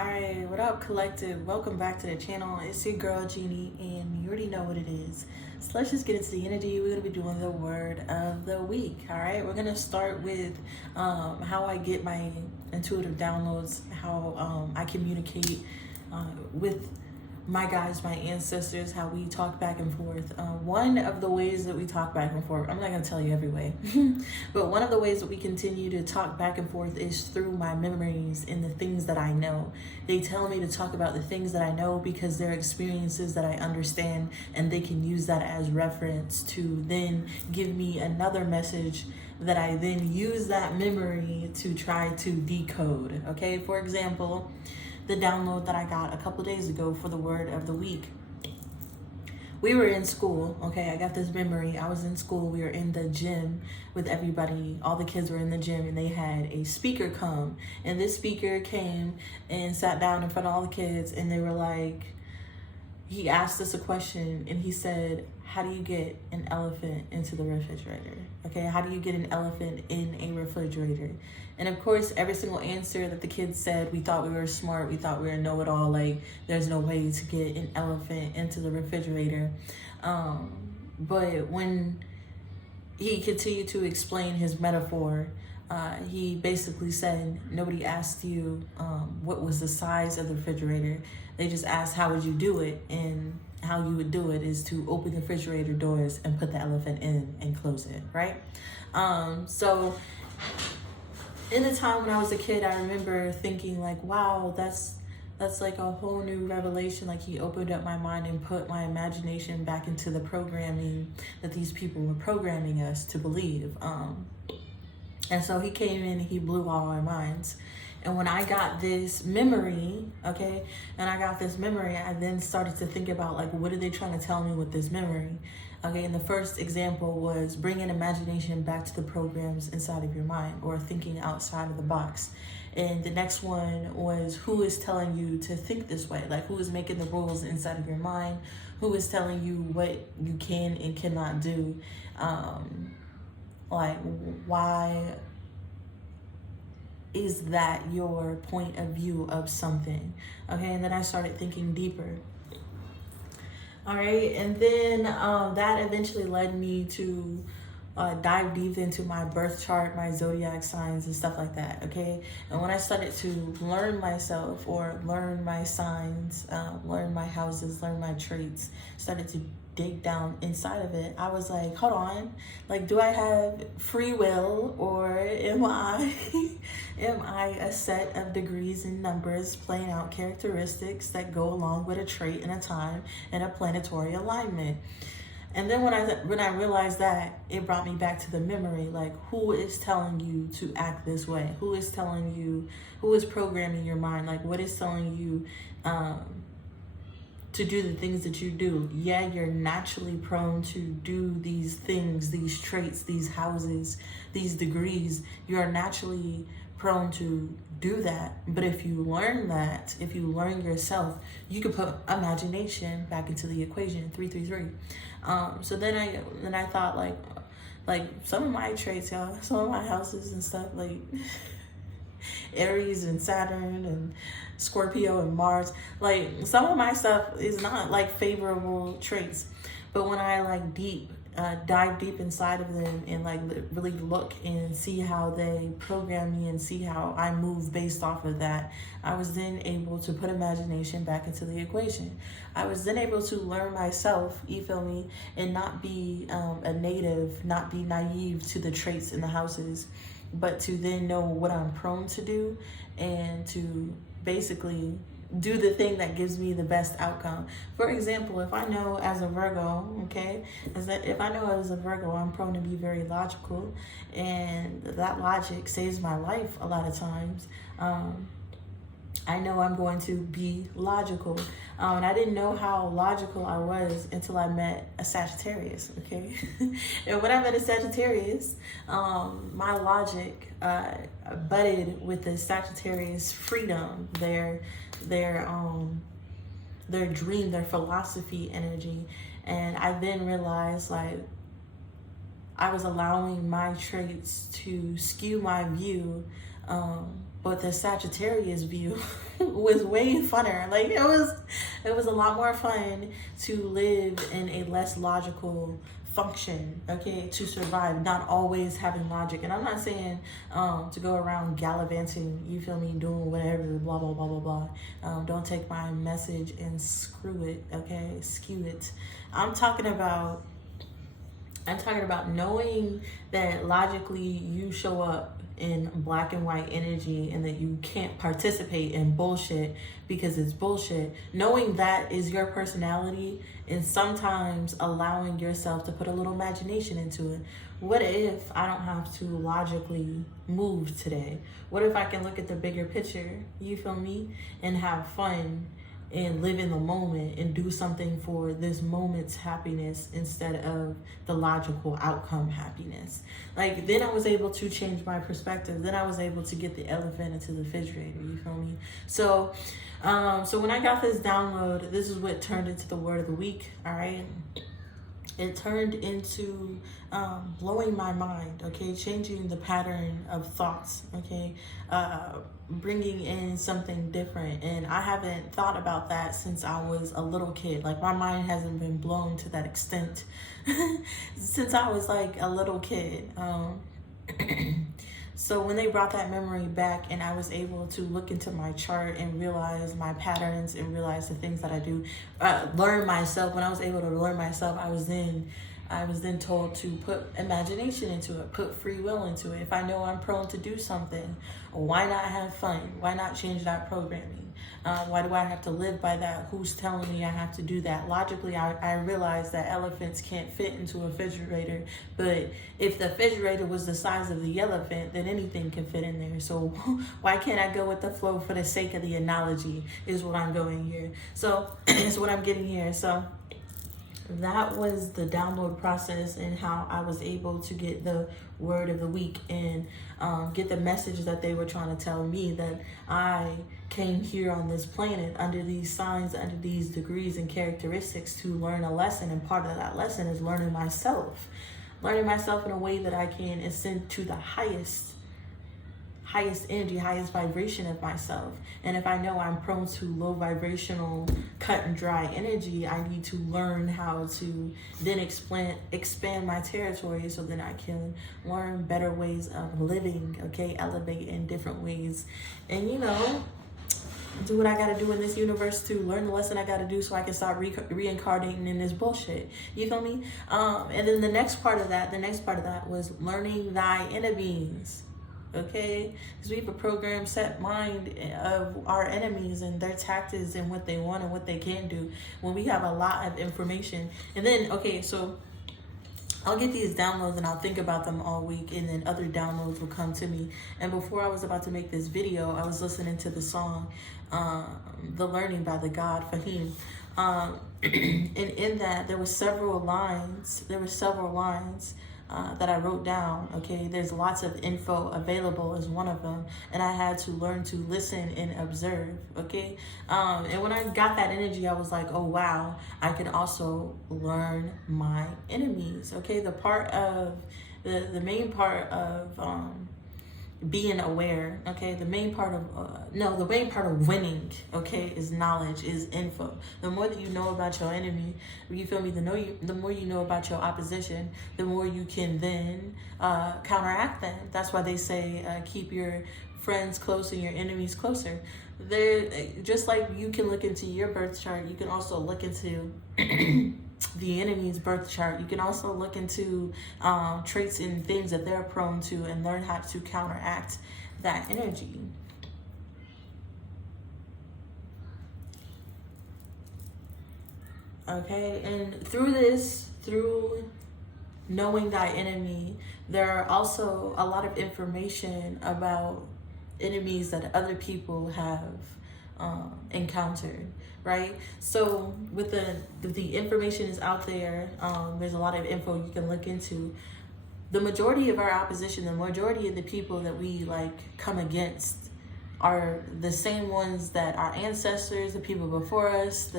Alright, what up, collective? Welcome back to the channel. It's your girl Jeannie, and you already know what it is. So let's just get into the energy. We're going to be doing the word of the week. Alright, we're going to start with how I get my intuitive downloads, how I communicate with my guides, my ancestors, how we talk back and forth. One of the ways that we talk back and forth, I'm not going to tell you every way, but one of the ways that we continue to talk back and forth is through my memories and the things that I know. They tell me to talk about the things that I know because they're experiences that I understand, and they can use that as reference to then give me another message that I then use that memory to try to decode. Okay, for example, the download that I got a couple days ago for the word of the week. We were in school, okay? I got this memory. I was in school. We were in the gym with everybody. All the kids were in the gym, and they had a speaker come. And this speaker came and sat down in front of all the kids, and they were like, he asked us a question, and he said, how do you get an elephant into the refrigerator? Okay, how do you get an elephant in a refrigerator? And of course, every single answer that the kids said, we thought we were smart, we thought we were know-it-all, like there's no way to get an elephant into the refrigerator. But when he continued to explain his metaphor, he basically said, nobody asked you what was the size of the refrigerator. They just asked, how would you do it? And how you would do it is to open the refrigerator doors and put the elephant in and close it, right? So in the time when I was a kid, I remember thinking like, wow, that's like a whole new revelation. Like, he opened up my mind and put my imagination back into the programming that these people were programming us to believe. And so he came in and he blew all our minds. And when I got this memory, okay, I then started to think about, like, what are they trying to tell me with this memory? Okay, and the first example was bringing imagination back to the programs inside of your mind, or thinking outside of the box. And the next one was, who is telling you to think this way? Like, who is making the rules inside of your mind? Who is telling you what you can and cannot do? Like, why is that your point of view of something? Okay, and then I started thinking deeper. All right, and then that eventually led me to dive deep into my birth chart, my zodiac signs and stuff like that, okay? And when I started to learn myself, or learn my signs, learn my houses, learn my traits, started to dig down inside of it, I was like, hold on, like, do I have free will, or am I a set of degrees and numbers playing out characteristics that go along with a trait and a time and a planetary alignment? And then when I realized that, it brought me back to the memory, like, who is telling you to act this way? Who is telling you, who is programming your mind? Like, what is telling you to do the things that you do? Yeah, you're naturally prone to do these things, these traits, these houses, these degrees. You're naturally prone to do that. But if you learn that, if you learn yourself, you can put imagination back into the equation, 333. So then I thought, like some of my traits, y'all, some of my houses and stuff, like Aries and Saturn and Scorpio and Mars, like, some of my stuff is not like favorable traits. But when I like dive deep inside of them and like really look and see how they program me and see how I move based off of that, I was then able to put imagination back into the equation. I was then able to learn myself, you feel me, and not be a native, not be naive to the traits in the houses, but to then know what I'm prone to do, and to basically do the thing that gives me the best outcome. For example, if I know as a Virgo, okay, if I know as a Virgo, I'm prone to be very logical, and that logic saves my life a lot of times. I know I'm going to be logical. And I didn't know how logical I was until I met a Sagittarius, okay? And when I met a Sagittarius, my logic budded with the Sagittarius freedom, their dream, their philosophy energy. And I then realized, like, I was allowing my traits to skew my view But the Sagittarius view was way funner. Like it was a lot more fun to live in a less logical function, okay, to survive, not always having logic. And I'm not saying to go around gallivanting, you feel me, doing whatever, blah blah blah blah blah. Don't take my message and screw it, okay, skew it. I'm talking about knowing that logically you show up in black and white energy and that you can't participate in bullshit because it's bullshit. Knowing that is your personality, and sometimes allowing yourself to put a little imagination into it. What if I don't have to logically move today? What if I can look at the bigger picture, you feel me, and have fun and live in the moment and do something for this moment's happiness instead of the logical outcome happiness? Like, then I was able to change my perspective. Then I was able to get the elephant into the refrigerator, you feel me? So when I got this download, this is what turned into the word of the week, all right? It turned into blowing my mind, okay? Changing the pattern of thoughts, okay? Bringing in something different. And I haven't thought about that since I was a little kid. Like, my mind hasn't been blown to that extent since I was like a little kid. So when they brought that memory back and I was able to look into my chart and realize my patterns and realize the things that I do, learn myself, when I was able to learn myself, I was then told to put imagination into it, put free will into it. If I know I'm prone to do something, why not have fun? Why not change that programming? Why do I have to live by that? Who's telling me I have to do that? Logically, I realize that elephants can't fit into a refrigerator, but if the refrigerator was the size of the elephant, then anything can fit in there. So why can't I go with the flow for the sake of the analogy is what I'm going here. So it's what I'm getting here. So that was the download process and how I was able to get the word of the week and get the message that they were trying to tell me, that I came here on this planet under these signs, under these degrees and characteristics to learn a lesson. And part of that lesson is learning myself in a way that I can ascend to the highest energy, highest vibration of myself. And if I know I'm prone to low vibrational, cut and dry energy, I need to learn how to then expand my territory so then I can learn better ways of living, okay, elevate in different ways. And do what I gotta do in this universe to learn the lesson I gotta do so I can start reincarnating in this bullshit. You feel me? And then the next part of that was learning thy enemies. Okay, because we have a program set mind of our enemies and their tactics and what they want and what they can do when we have a lot of information. And then, okay, so I'll get these downloads and I'll think about them all week, and then other downloads will come to me. And before I was about to make this video, I was listening to the song The Learning by the God Fahim. And in that there were several lines that I wrote down, okay? There's lots of info available as one of them, and I had to learn to listen and observe, okay? And when I got that energy, I was like, oh wow, I can also learn my enemies, okay? The main part of being aware, okay? The main part of winning, okay, is knowledge, is info. The more that you know about your enemy, you feel me, the more you know about your opposition, the more you can then counteract them. That's why they say keep your friends close and your enemies closer. They're just like you can look into your birth chart, you can also look into the enemy's birth chart. You can also look into traits and things that they're prone to and learn how to counteract that energy. Okay, and through knowing thy enemy, there are also a lot of information about enemies that other people have encountered, right? So with the information is out there, there's a lot of info you can look into. The majority of our opposition, the majority of the people that we like come against are the same ones that our ancestors, the people before us,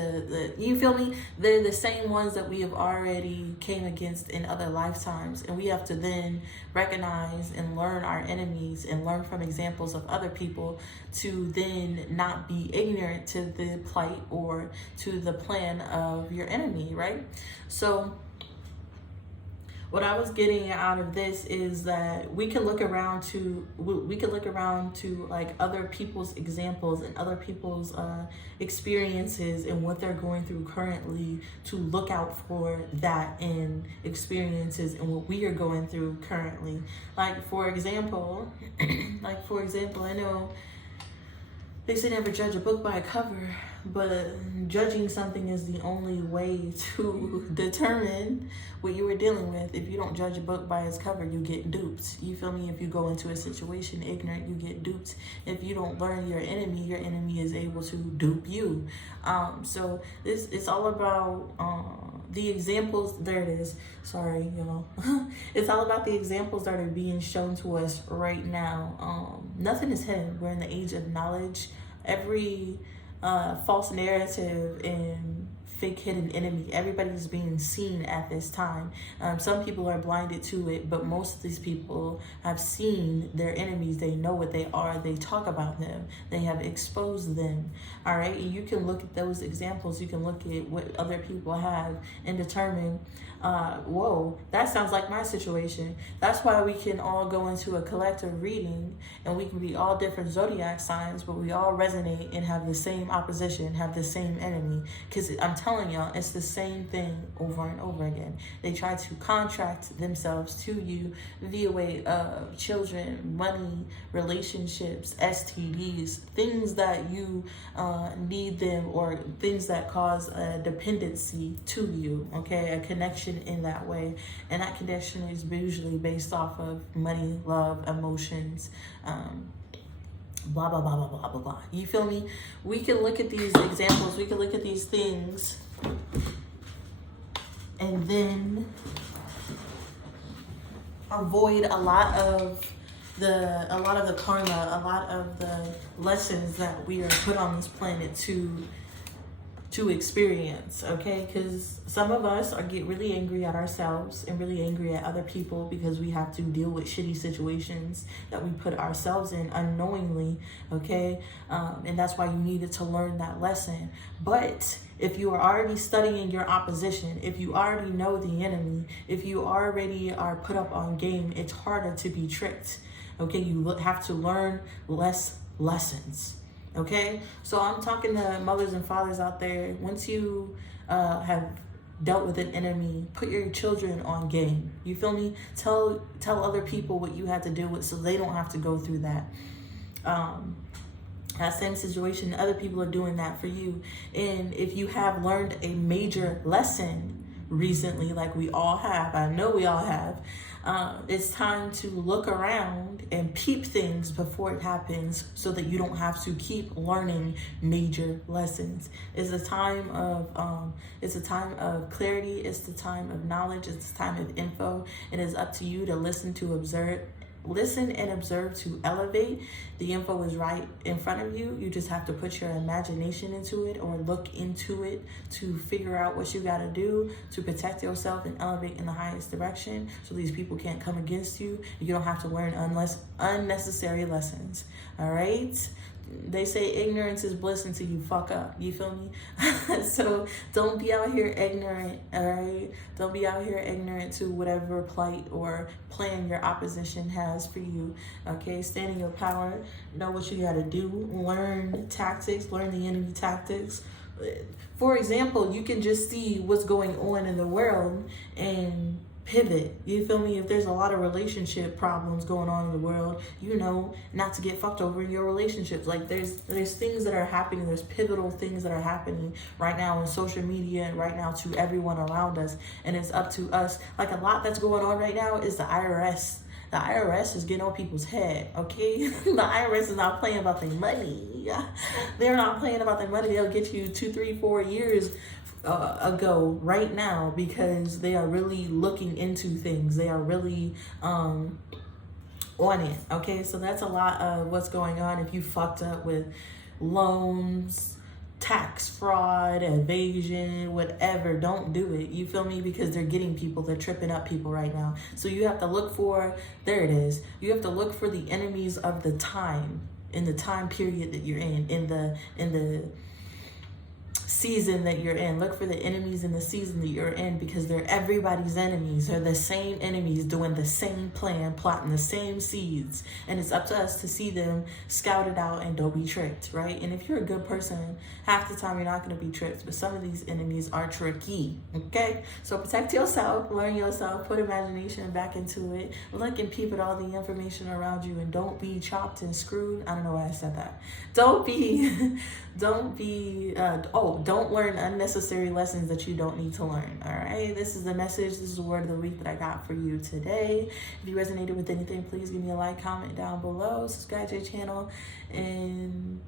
you feel me? They're the same ones that we have already came against in other lifetimes. And we have to then recognize and learn our enemies and learn from examples of other people to then not be ignorant to the plight or to the plan of your enemy, right? So what I was getting out of this is that we can look around to like other people's examples and other people's experiences and what they're going through currently, to look out for that in experiences and what we are going through currently. Like for example, I know they say never judge a book by a cover, but judging something is the only way to determine what you were dealing with. If you don't judge a book by its cover, you get duped. You feel me? If you go into a situation ignorant, you get duped. If you don't learn your enemy is able to dupe you. So it's all about the examples. There it is. Sorry, y'all. It's all about the examples that are being shown to us right now. Nothing is hidden. We're in the age of knowledge. Every false narrative and fake hidden enemy, everybody's being seen at this time. Some people are blinded to it, but most of these people have seen their enemies. They know what they are. They talk about them. They have exposed them. All right. And you can look at those examples. You can look at what other people have and determine, whoa, that sounds like my situation. That's why we can all go into a collective reading and we can be all different zodiac signs, but we all resonate and have the same opposition, have the same enemy. Because I'm telling y'all, it's the same thing over and over again. They try to contract themselves to you via way of children, money, relationships, STDs, things that you need them, or things that cause a dependency to you, okay? A connection in that way. And that connection is usually based off of money, love, emotions, blah, blah, blah, blah, blah, blah, blah. You feel me? We can look at these examples, we can look at these things, and then avoid a lot of the karma, a lot of the lessons that we are put on this planet to experience, okay? Because some of us get really angry at ourselves and really angry at other people because we have to deal with shitty situations that we put ourselves in unknowingly, okay? And that's why you needed to learn that lesson. But if you are already studying your opposition, if you already know the enemy, if you already are put up on game, it's harder to be tricked, okay? You have to learn less lessons. Okay, so I'm talking to mothers and fathers out there. Once you have dealt with an enemy, put your children on game. You feel me? Tell other people what you had to deal with so they don't have to go through that. That same situation, other people are doing that for you. And if you have learned a major lesson recently, like we all have, I know we all have, it's time to look around and peep things before it happens so that you don't have to keep learning major lessons. It's a time of clarity, it's the time of knowledge, it's the time of info. It is up to you to listen and observe to elevate. The info is right in front of you. You just have to put your imagination into it or look into it to figure out what you got to do to protect yourself and elevate in the highest direction so these people can't come against you. You don't have to learn unnecessary lessons. All right? They say ignorance is bliss until you fuck up. You feel me? So don't be out here ignorant, all right? Don't be out here ignorant to whatever plight or plan your opposition has for you, okay? Stand in your power. Know what you got to do. Learn tactics. Learn the enemy tactics. For example, you can just see what's going on in the world and pivot. You feel me? If there's a lot of relationship problems going on in the world, you know not to get fucked over in your relationships. Like there's things that are happening, there's pivotal things that are happening right now on social media and right now to everyone around us, and it's up to us. Like a lot that's going on right now is the IRS. The IRS is getting on people's head, okay? The IRS is not playing about their money. They're not playing about their money. They'll get you 2, 3, 4 years ago right now because they are really looking into things. They are really on it. Okay, so that's a lot of what's going on. If you fucked up with loans, tax fraud, evasion, whatever, don't do it. You feel me? Because they're getting people, they're tripping up people right now. So you have to look for, there it is, you have to look for the enemies of the time, in the time period that you're in the season that you're in. Look for the enemies in the season that you're in, because they're everybody's enemies. They're the same enemies doing the same plan, plotting the same seeds, and it's up to us to see them scouted out and don't be tricked, right? And if you're a good person, half the time you're not going to be tricked, but some of these enemies are tricky. Okay, so protect yourself, learn yourself, put imagination back into it, look and peep at all the information around you, and don't be chopped and screwed. I don't know why I said that. Don't learn unnecessary lessons that you don't need to learn. All right, this is the message. This is the word of the week that I got for you today. If you resonated with anything, please give me a like, comment down below, subscribe to the channel, and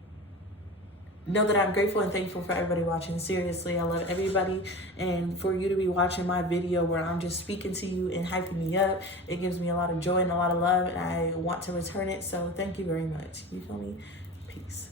know that I'm grateful and thankful for everybody watching. Seriously, I love everybody, and for you to be watching my video where I'm just speaking to you and hyping me up, it gives me a lot of joy and a lot of love, and I want to return it. So thank you very much. You feel me? Peace.